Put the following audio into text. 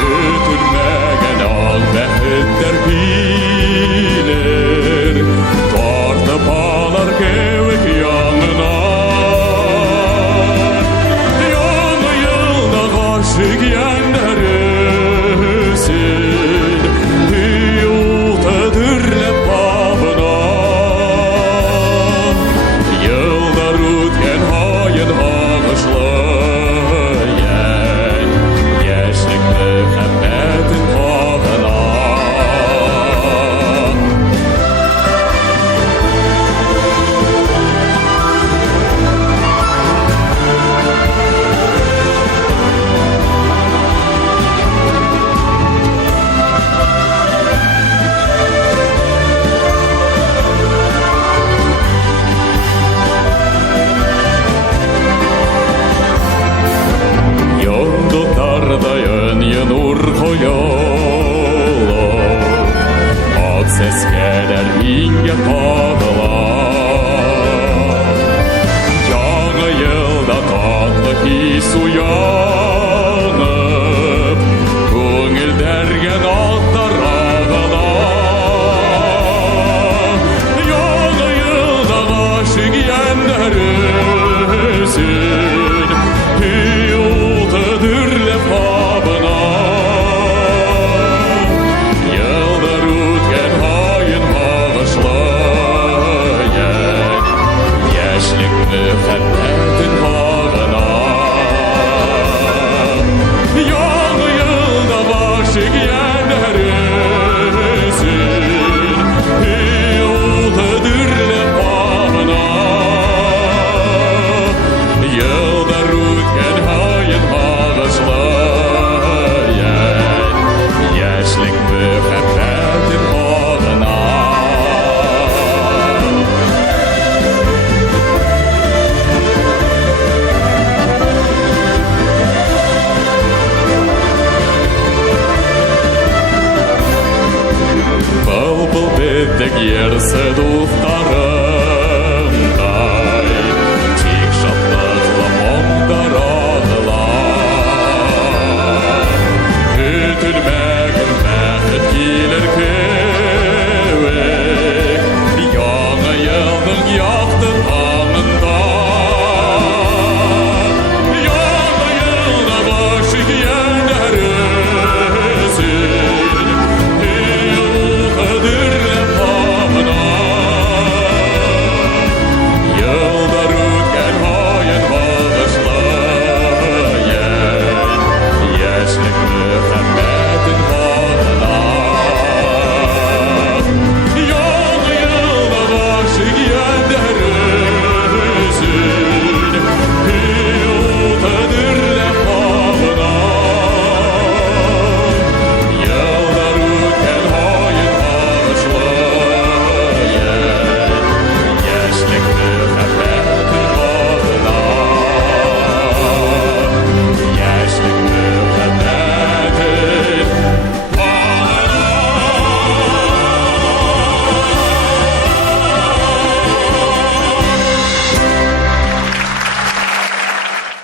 Kütülmegen al bəhətlər bilir, tartıb alar kevik yanına. Yanı yılda qarşı giyənlərisin, hüyut edirlər babına. Yıllar ötken hayın ağışlayan, yaşlık mühabbetin bağına. Yoldulardayan yanur koyulur, ak ses gelir inge bağlar. Yanı yılda tatlı his uyanıp, көңіл дәрген аттар ағалар. Yanı yılda aşık yenlerisin, hüyut edirler babına. Yıllar ötken hayın bağışlayan, yaşlık mühabbetin bağına. Yanı yılda aşık yenlerisin, hüyut edirler babına. Yıllar ötken hayın bağışlayan, yaşlık mühabbetin bağına. Был-был беддік ерсі дуқтары,